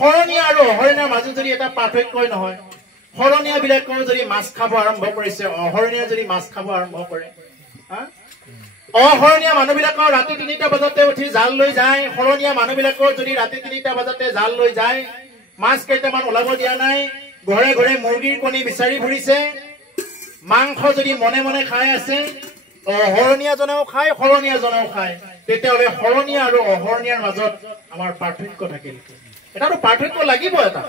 শৰণীয়া আৰু অহৰণীয়াৰ মাজত যদি এটা পাৰ্থক্যই নহয়, শৰণীয়া বিলাকৰ যদি মাছ খাব আৰম্ভ কৰিছে, অহৰণীয়া যদি মাছ খাব আৰম্ভ কৰে, অহৰণীয়া মানুহবিলাকৰ ৰাতি 3টা বজাতে উঠি জাল লৈ যায়, শৰণীয়া মানুহবিলাকৰ যদি ৰাতি 3টা বজাতে জাল লৈ যায়, মাছ কেইটামান ওলাব দিয়া নাই, ঘৰে ঘৰে মুৰ্গীৰ কণী বিচাৰি ফুৰিছে, মাংস যদি মনে মনে খাই আছে, অহৰণীয়াজনেও খায়, শৰণীয়াজনেও খায়, তেতিয়াহ'লে শৰণীয়া আৰু অহৰণীয়াৰ মাজত আমাৰ পাৰ্থক্য থাকিল। এটাতো পাৰ্থক্য লাগিব এটা।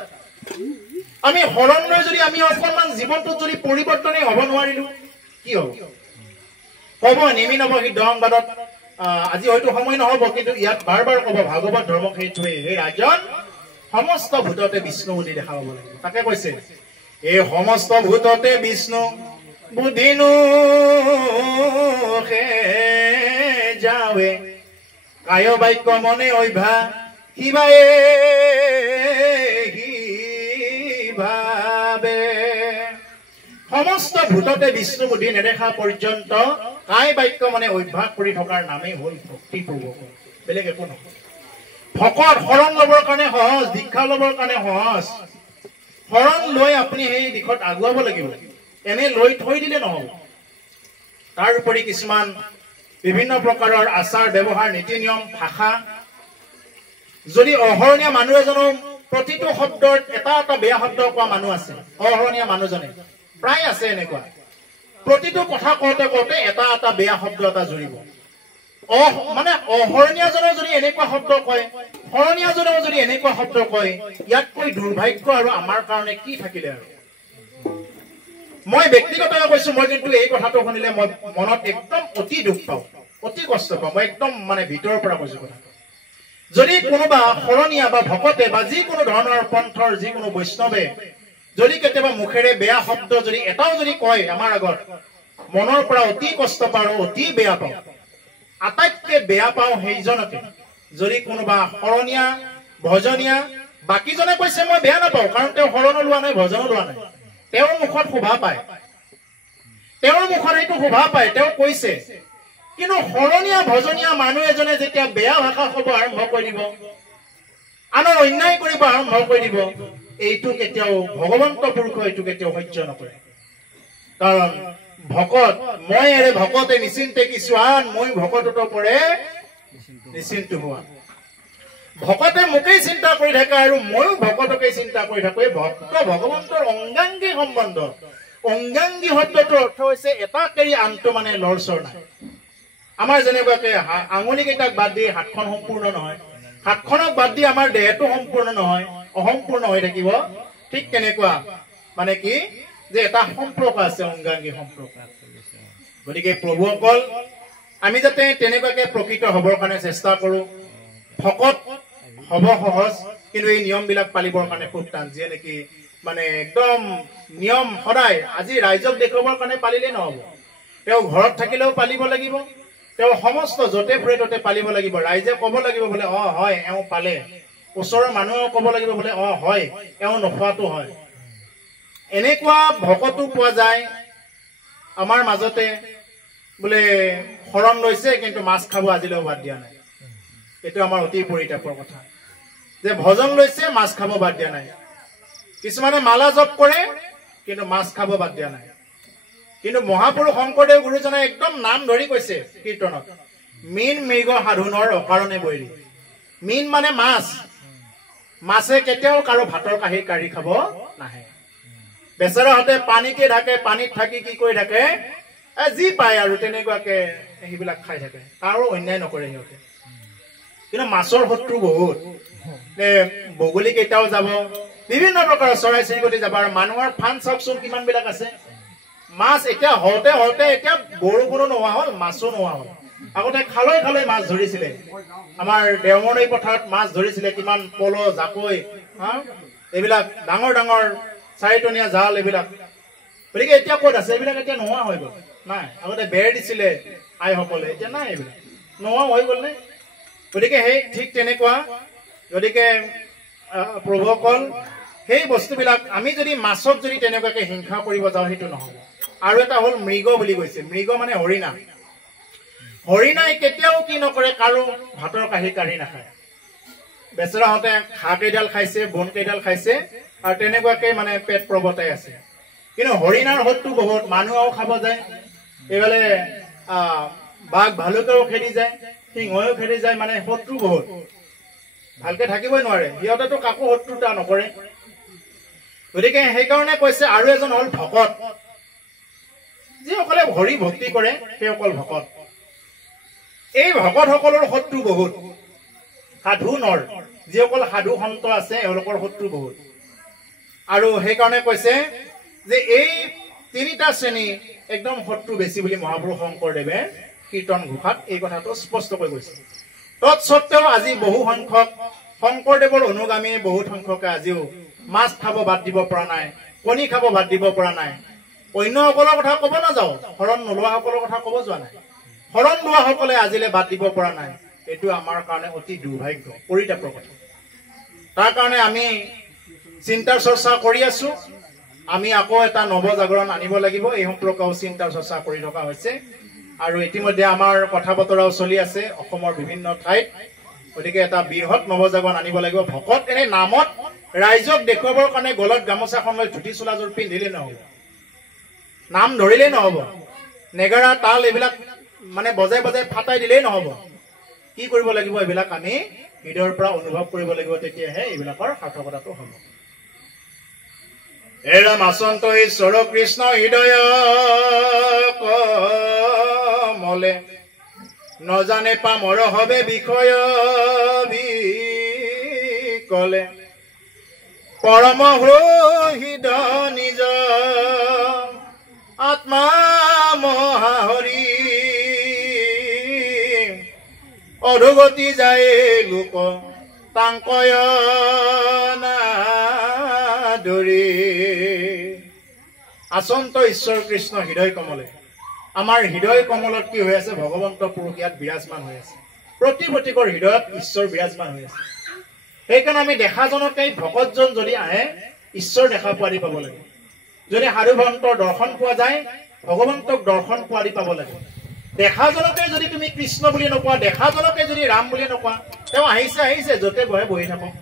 আমি শৰণ লৈ যদি আমি অকণমান জীৱনটোত যদি পৰিৱৰ্তনেই হ'ব নোৱাৰিলো, কি হ'ব? ক'ব নিমিনৱ সিদ্ধ সংবাদত, আজি হয়তো সময় নহ'ব, কিন্তু ইয়াত বাৰ বাৰ ক'ব ভাগৱত ধৰ্মক সেইটোৱে, সেই ৰাজন সমস্ত ভূততে বিষ্ণু বুলি দেখা পাব লাগিব। তাকে কৈছে, এই সমস্ত ভূততে বিষ্ণু বুধিনো যাৱে, কায় বাক্য মনে অভ্যা শিৱায়ে ভাবে। সমস্ত ভূততে বিষ্ণু বুদ্ধি নেদেখা পৰ্যন্ত কায় বাক্য মানে অভ্যাস কৰি থকাৰ নামেই হ'ল ভক্তিপূৰ্বক, বেলেগ একো নহয়। ভকত শৰণ ল'বৰ কাৰণে সহজ, দীক্ষা ল'বৰ কাৰণে সহজ। শৰণ লৈ আপুনি সেই দিশত আগুৱাব লাগিব, এনে লৈ থৈ দিলে নহ'ব। তাৰ উপৰি কিছুমান বিভিন্ন প্ৰকাৰৰ আচাৰ ব্যৱহাৰ, নীতি নিয়ম, ভাষা, যদি অহৰণীয়া মানুহ এজনো প্ৰতিটো শব্দত এটা এটা বেয়া শব্দ কোৱা মানুহ আছে, অহৰণীয়া মানুহজনে প্ৰায় আছে এনেকুৱা, প্ৰতিটো কথা কওঁতে কওঁতে এটা এটা বেয়া শব্দ এটা জুৰিব। মানে অহৰণীয়াজনেও যদি এনেকুৱা শব্দ কয়, শৰণীয়াজনেও যদি এনেকুৱা শব্দ কয়, ইয়াতকৈ দুৰ্ভাগ্য আৰু আমাৰ কাৰণে কি থাকিলে আৰু। মই ব্যক্তিগতভাৱে কৈছো, মই কিন্তু এই কথাটো শুনিলে মই মনত একদম অতি দুখ পাওঁ, অতি কষ্ট পাওঁ, মই একদম মানে ভিতৰৰ পৰা কৈছো কথাটো। যদি কোনোবা শৰণীয়া বা ভকতে বা যিকোনো ধৰণৰ পন্থৰ যিকোনো বৈষ্ণৱে যদি কেতিয়াবা মুখেৰে বেয়া শব্দ যদি এটাও যদি কয় আমাৰ আগত, মনৰ পৰা অতি কষ্ট পাওঁ, অতি বেয়া পাওঁ। আটাইতকৈ বেয়া পাওঁ সেইজনকে, যদি কোনোবা শৰণীয়া ভজনীয়া, বাকীজনে কৈছে মই বেয়া নাপাওঁ, কাৰণ তেওঁ শৰণো লোৱা নাই, ভজনো লোৱা নাই, তেওঁৰ মুখত শোভা পায়, তেওঁৰ মুখত এইটো শোভা পায়, তেওঁ কৈছে। কিন্তু শৰণীয়া ভজনীয়া মানুহ এজনে যেতিয়া বেয়া ভাষা ক'ব আৰম্ভ কৰি দিব, আনৰ অন্যায় কৰিব আৰম্ভ কৰি দিব, এইটো কেতিয়াও ভগৱন্ত পুৰুষ এইটো কেতিয়াও সহ্য নকৰে। কাৰণ ভকত মই এৰে ভকতে নিচিন্তে কিছু আন, মই ভকতত পৰে নিচিন্ত হোৱা। ভকতে মোকেই চিন্তা কৰি থাকে আৰু ময়ো ভকতকেই চিন্তা কৰি থাকো। এই ভক্ত ভগৱন্তৰ অংগাংগী সম্বন্ধ। অংগাংগী শব্দটোৰ অৰ্থ হৈছে এটা কেৰি আনটো মানে লৰচৰ নাই। আমাৰ যেনেকুৱাকে আঙুলি কেইটাক বাদ দি হাতখন সম্পূৰ্ণ নহয়, হাতখনক বাদ দি আমাৰ দেহটো সম্পূৰ্ণ নহয়, অসম্পূৰ্ণ হৈ থাকিব, ঠিক তেনেকুৱা মানে কি যে এটা সম্পৰ্ক আছে, অংগাংগী সম্পৰ্ক। গতিকে প্ৰভুসকল, আমি যাতে তেনেকুৱাকে প্ৰকৃত হবৰ কাৰণে চেষ্টা কৰো। ভকত হব সহজ, কিন্তু এই নিয়মবিলাক পালিবৰ কাৰণে খুব টান। যিয়ে নেকি মানে একদম নিয়ম সদায় আজি ৰাইজক দেখুৱাবৰ কাৰণে পালিলেই নহব, তেওঁ ঘৰত থাকিলেও পালিব লাগিব, তেওঁ সমস্ত য'তে ফুৰে ত'তে পালিব লাগিব। ৰাইজে ক'ব লাগিব বোলে অ হয় এওঁ পালে, ওচৰৰ মানুহেও ক'ব লাগিব বোলে অ হয় এওঁ নোখোৱাটো হয়। এনেকুৱা ভকতো পোৱা যায় আমাৰ মাজতে, বোলে শৰণ লৈছে কিন্তু মাছ খাব আজিলৈও বাদ দিয়া নাই। এইটো আমাৰ অতি পৰিতাপৰ কথা যে ভজন লৈছে, মাছ খাব বাদ দিয়া নাই। কিছুমানে মালা জপ কৰে কিন্তু মাছ খাব বাদ দিয়া নাই। কিন্তু মহাপুৰুষ শংকৰদেৱ গুৰুজনে একদম নাম ধৰি কৈছে কীৰ্তনত, মীন মৃগ সাধুনৰ অকাৰণে বৈৰী। মীন মানে মাছ, মাছে কেতিয়াও কাৰো ভাতৰ কাঁহী কাঢ়ি খাব নাহে। বেচেৰাহঁতে পানীতে থাকে, পানীত থাকি কি কৰি থাকে, যি পায় আৰু তেনেকুৱাকে সেইবিলাক খাই থাকে, কাৰো অন্যায় নকৰে সিহঁতে। কিন্তু মাছৰ শত্ৰু বহুত, বগলী কেইটাও যাব, বিভিন্ন প্ৰকাৰৰ চৰাই চিৰিকটি যাব, আৰু মানুহৰ ফান চাওকচোন কিমান বিলাক আছে। মাছ এতিয়া হওঁতে হওঁতে এতিয়া বৰষুণো নোহোৱা হ'ল, মাছো নোহোৱা হ'ল। আগতে খালৈ খালৈ মাছ ধৰিছিলে, আমাৰ দেওমৰৈ পথাৰত মাছ ধৰিছিলে, কিমান পল, জাকৈ, এইবিলাক ডাঙৰ ডাঙৰ চাৰিটনীয়া জাল এইবিলাক। গতিকে এতিয়া ক'ত আছে এইবিলাক? এতিয়া নোহোৱা হৈ গ'ল, নাই। আগতে বেৰ দিছিলে আইসকলে, এতিয়া নাই, এইবিলাক নোহোৱা হৈ গ'ল নে? গতিকে সেই ঠিক তেনেকুৱা। গতিকে প্ৰভুসকল, সেই বস্তুবিলাক আমি যদি মাছক যদি তেনেকুৱাকে হিংসা কৰিব যাওঁ সেইটো নহ'ব। আৰু এটা হ'ল মৃগ বুলি কৈছে, মৃগ মানে হৰিণা। হৰিণাই কেতিয়াও কি নকৰে, কাৰো ভাতৰ কাঁহী কাঢ়ি নাখায়। বেচেৰাহঁতে ঘাঁহ কেইডাল খাইছে, বন কেইডাল খাইছে, আৰু তেনেকুৱাকে মানে পেট প্ৰবৰ্তাই আছে। কিন্তু হৰিণাৰ সোঁতটো বহুত, মানুহও খাব যায়, এইফালে বাঘ ভালুকেও খেদি যায়, সিংহও খেদি যায়, মানে শত্ৰু বহুত, ভালকে থাকিবই নোৱাৰে। সিহঁতেতো কাকো শত্ৰুতা নকৰে। গতিকে সেইকাৰণে কৈছে আৰু এজন হল ভকত, যিসকলে হৰি ভক্তি কৰে সেইসকল ভকত। এই ভকতসকলৰ শত্ৰু বহুত। সাধু নৰ, যিসকল সাধু সন্ত আছে এওঁলোকৰ শত্ৰু বহুত। আৰু সেইকাৰণে কৈছে যে এই তিনিটা শ্ৰেণী একদম শত্ৰু বেছি বুলি মহাপুৰুষ শংকৰদেৱে কীৰ্তন ঘোষাত এই কথাটো স্পষ্টকৈ কৈছে। তৎসত্বেও আজি বহু সংখ্যক শংকৰদেৱৰ অনুগামী বহুত সংখ্যকে আজিও মাছ খাব বাদ দিব পৰা নাই, কণী খাব বাদ দিব পৰা নাই। অন্যসকলৰ কথা ক'ব নাযাওঁ, শৰণ নোলোৱাসকলৰ কথা ক'ব যোৱা নাই। শৰণ লোৱাসকলে আজিলে বাদ দিব পৰা নাই, এইটো আমাৰ কাৰণে অতি দুৰ্ভাগ্য, পৰিতাপৰ কথা। তাৰ কাৰণে আমি চিন্তাৰ চৰ্চা কৰি আছো। আমি আকৌ এটা নৱজাগৰণ আনিব লাগিব, এই সম্পৰ্কেও চিন্তাৰ চৰ্চা কৰি থকা হৈছে। আৰু ইতিমধ্যে আমাৰ কথা বতৰাও চলি আছে অসমৰ বিভিন্ন ঠাইত। গতিকে এটা বৃহৎ নৱজাগৰণ আনিব লাগিব। ভকত এনে নামত ৰাইজক দেখুৱাবৰ কাৰণে গলত গামোচাখন লৈ ধুতি চোলাযোৰ পিন্ধিলেই নহ'ব, নাম ধৰিলেই নহ'ব, নেগেৰা তাল এইবিলাক মানে বজাই বজাই ফাটাই দিলেই নহ'ব। কি কৰিব লাগিব? এইবিলাক আমি হৃদয়ৰ পৰা অনুভৱ কৰিব লাগিব, তেতিয়াহে এইবিলাকৰ সাৰ্থকতাটো হ'ব। এৰাম আচন্ত ঈশ্বৰ কৃষ্ণ হৃদয় কমলে, নজানে পামৰ হবে বিষয় বিকলে, পৰম হৃদ নিজ আত্মা মহাহৰি, অধোগতি যায় লোক তাংকয় নাদৰি। আচন্ত ঈশ্বৰ কৃষ্ণ হৃদয় কমলে, আমাৰ হৃদয় কমলত কি হৈ আছে? ভগৱন্ত পুৰুষ ইয়াত বিৰাজমান হৈ আছে। প্ৰতি প্ৰতিকৰ হৃদয়ত ঈশ্বৰ বিৰাজমান হৈ আছে। সেইকাৰণে আমি দেখাজনকে ভকতজন যদি আহে ঈশ্বৰ দেখা পোৱা দি পাব লাগে। যদি সাধুভন্তৰ দৰ্শন পোৱা যায় ভগৱন্তক দৰ্শন পোৱা দি পাব লাগে। দেখাজনকে যদি তুমি কৃষ্ণ বুলি নোকোৱা, দেখাজনকে যদি ৰাম বুলি নোকোৱা, তেওঁ আহিছে আহিছে য'তে বহে বহি থাকক,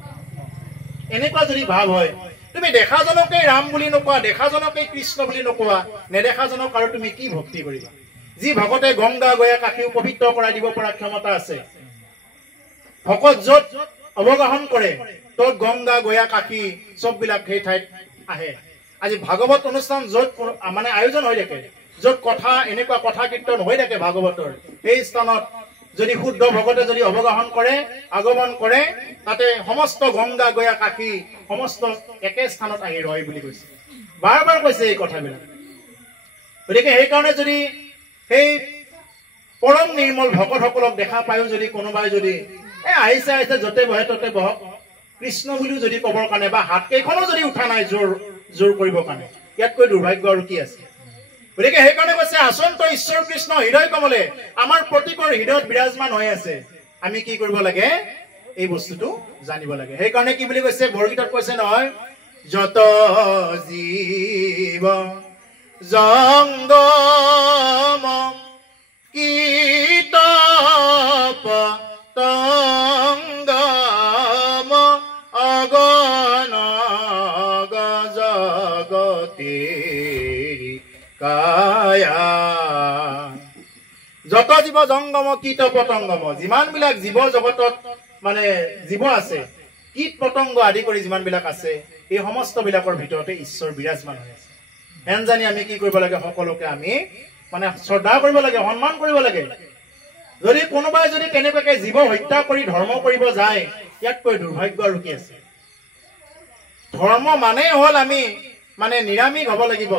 এনেকুৱা যদি ভাৱ হয়, তুমি দেখাজনকে ৰাম বুলি নোকোৱা, দেখাজনকে কৃষ্ণ বুলি নোকোৱা, নেদেখাজনক আৰু তুমি কি ভক্তি কৰিবা? যি ভকতে গংগা গয়া কাশীও পবিত্ৰ কৰাই দিব পৰা ক্ষমতা আছে, ভকত য'ত অৱগাহন কৰে ত'ত গংগা গয়া কাশী চববিলাক সেই ঠাইত আহে। আজি ভাগৱত অনুষ্ঠান য'ত মানে আয়োজন হৈ থাকে, য'ত কথা এনেকুৱা কথা কীৰ্তন হৈ থাকে ভাগৱতৰ, সেই স্থানত যদি শুদ্ধ ভকতে যদি অৱগাহন কৰে, আগমন কৰে, তাতে সমস্ত গংগা গয়া কাশী সমস্ত একে স্থানত আহি ৰয় বুলি কৈছে, বাৰ বাৰ কৈছে এই কথাবিলাক। গতিকে সেইকাৰণে যদি সেই পৰম নিৰ্মল ভকতসকলক দেখা পায়ো যদি কোনোবাই যদি আহিছে আহিছে য'তে বহে ত'তে বহক, কৃষ্ণ বুলিও যদি ক'বৰ কাৰণে বা হাত কেইখনো যদি উঠা নাই জোৰ কৰিবৰ কাৰণে, ইয়াতকৈ দুৰ্ভাগ্য আৰু কি আছে? গতিকে সেইকাৰণে কৈছে আচন্ত ঈশ্বৰ কৃষ্ণ হৃদয় কমলে, আমাৰ প্ৰতিকৰ হৃদয়ত বিৰাজমান হৈ আছে। আমি কি কৰিব লাগে? এই বস্তুটো জানিব লাগে। সেইকাৰণে কি বুলি কৈছে? বৰগীতত কৈছে নহয়, যত জীৱ জংগম কীৰ্তপ তংগম অগণ জগতে কায়া। যত জীৱ জংগম কীট পতংগম, যিমান বিলাক জীৱ জগতত মানে জীৱ আছে, কীট পতংগ আদি কৰি যিমান বিলাক আছে, এই সমস্ত বিলাকৰ ভিতৰতে ঈশ্বৰ বিৰাজমান হৈ আছে। হেন জানি আমি কি কৰিব লাগে? সকলোকে আমি মানে শ্ৰদ্ধা কৰিব লাগে, সন্মান কৰিব লাগে। যদি কোনোবাই যদি তেনেকুৱাকে জীৱ হত্যা কৰি ধৰ্ম কৰিব যায়, ইয়াতকৈ দুৰ্ভাগ্য আৰু কি আছে? ধৰ্ম মানে হ'ল আমি মানে নিৰামিষ হ'ব লাগিব।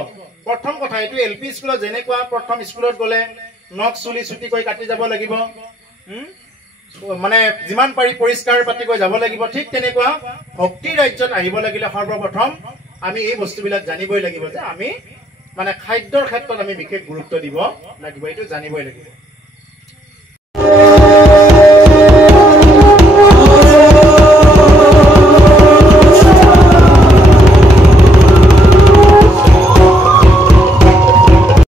প্ৰথম কথা এইটো, LP স্কুলত যেনেকুৱা প্ৰথম স্কুলত গ'লে নখ চুলি চুটি কৰি কাটি যাব লাগিব, মানে যিমান পাৰি পৰিষ্কাৰ পাতিকৈ যাব লাগিব, ঠিক তেনেকুৱা ভক্তি ৰাজ্যত আহিব লাগিলে সৰ্বপ্ৰথম আমি এই বস্তুবিলাক জানিবই লাগিব যে আমি মানে খাদ্যৰ ক্ষেত্ৰত আমি বিশেষ গুৰুত্ব দিব লাগিব, এইটো জানিবই লাগিব।